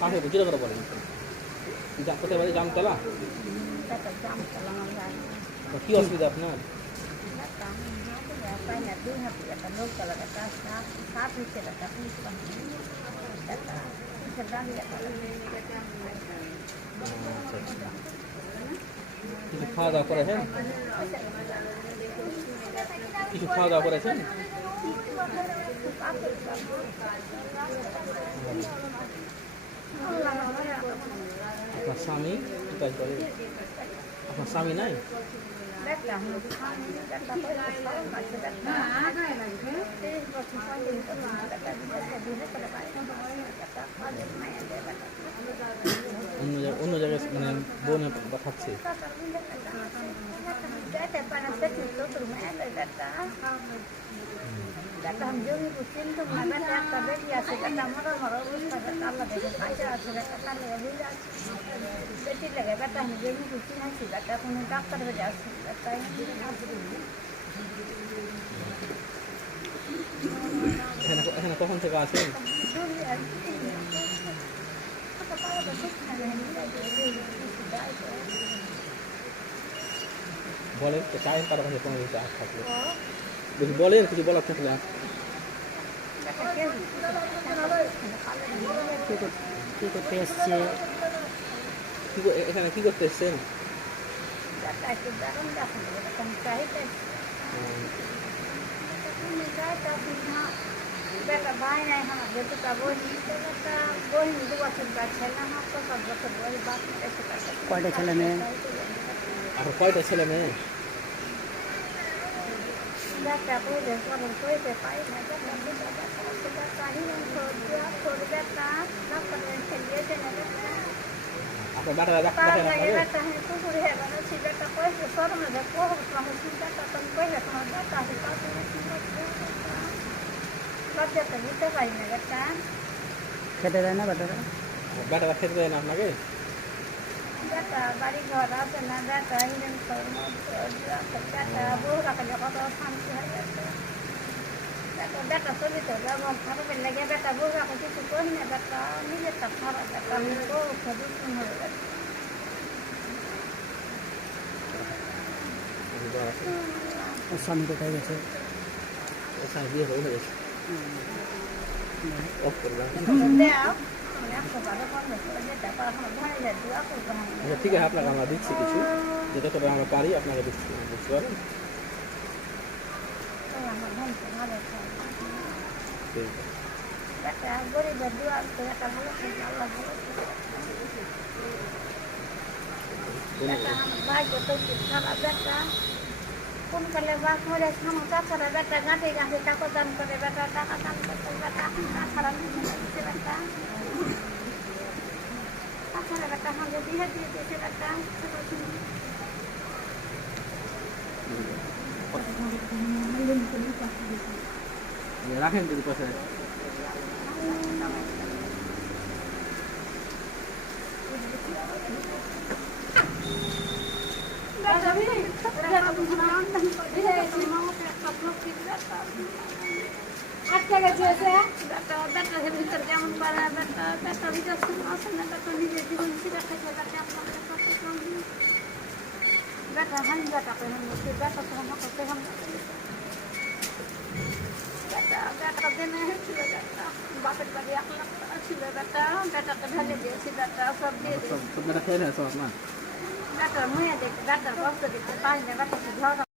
পাশে জিরো করে বলেন কোথায় বাড়ি জামতলা কি অসুবিধা আপনার কিছু খাওয়া দাওয়া করেছেন কিছু খাওয়া দাওয়া করেছেন আপনার স্বামী কি কাজ করে আপনার স্বামী নাই অন্য জায়গায় মানে বোন পাঠাচ্ছে हम जो भी पूछें तो मना क्या कर रहे हैं ऐसे करना हमारा हमारा उसका करना लगे ऐसे ऐसे करना लगे भी बेटी लगे बेटा हम जो भी पूछें है सीधा का उन्हें डॉक्टर बजा सकता है এখানে কখন থেকে আসেন বলেন তো টাইম কারো কাছে কোনো কিছু আস থাকলে বেশি বলেন কিছু বলার থাকলে কি করতে এসছে এখানে কি করতে এসছেন बेटा भाई नहीं हम बेटे का वो नहीं बेटा वो ही दो बच्चे का छेला हम तो सब बच्चे वही बात कैसे कर सकते কয়টা ছেলে মেয়ে আর কয়টা ছেলে মেয়ে बेटा वो देखो हम कोई पे पाई नहीं बेटा बेटा ही हम छोड़ बेटा ना करने के लिए थे ना আপনার বেটারা দেখতে আপনাকে बेटा है तो पूरे है ना सी बेटा कोई सर में देखो हम सुन बेटा तुम कोई है तुम्हारा बेटा है বাচ্চা তো নিতে পারি না বেটা খেতে দেয় না বেটারা বেটারা খেতে দেয় না আপনাকে বেটা বাড়ি ঘর আছে না বেটা হিরেন বেটা বউ রাখলে কত শান্তি হয়ে গেছে বেটা চলি তো যেমন খারাপের লেগে বেটা বউ রাখে কিছু করি না বেটা নিজের তা খারাপ বেটা আমি বউ দুর্গুণ হয়ে গেছে ওর স্বামী কোথায় গেছে ওখানে বিয়ে হয়ে গেছে অফ করবেন আচ্ছা ঠিক আছে আপনাকে আমরা দিচ্ছি কিছু যেটা করে আমরা পারি আপনাকে দিচ্ছি বুঝতে পারেন কোন কালে বাস মরে সমস্যা করে বেটা গাঁটে গাঁটে টাকা দান করে বেটা টাকা দান করতে বেটা খারাপ বেটা তাছাড়া বেটা আমাদের দিয়ে দিয়েছে বেটা রাখেন যদি পয়সা আচ্ছা গেছে বেটা বেটা ভিতর কেমন পারে বেটা বেটা ভিতর আসে না বেটা নিজের জীবন ছিঁড়ে থেকে বেটা বেটা হানি বেটা পেন বেটা তো আমাকে পেন বেটা বেটা দেনে ছিল বেটা বাপের বাড়ি 1 লাখ টাকা ছিল বেটা বেটাকে ঢেলে দিয়েছি বেটা সব দিয়ে দিয়েছি বেটা খেয়ে নেয় সব আপনার বেটার মেয়ে দেখে বেটার কষ্ট দেখতে পারি না বেটাকে ঝগড়া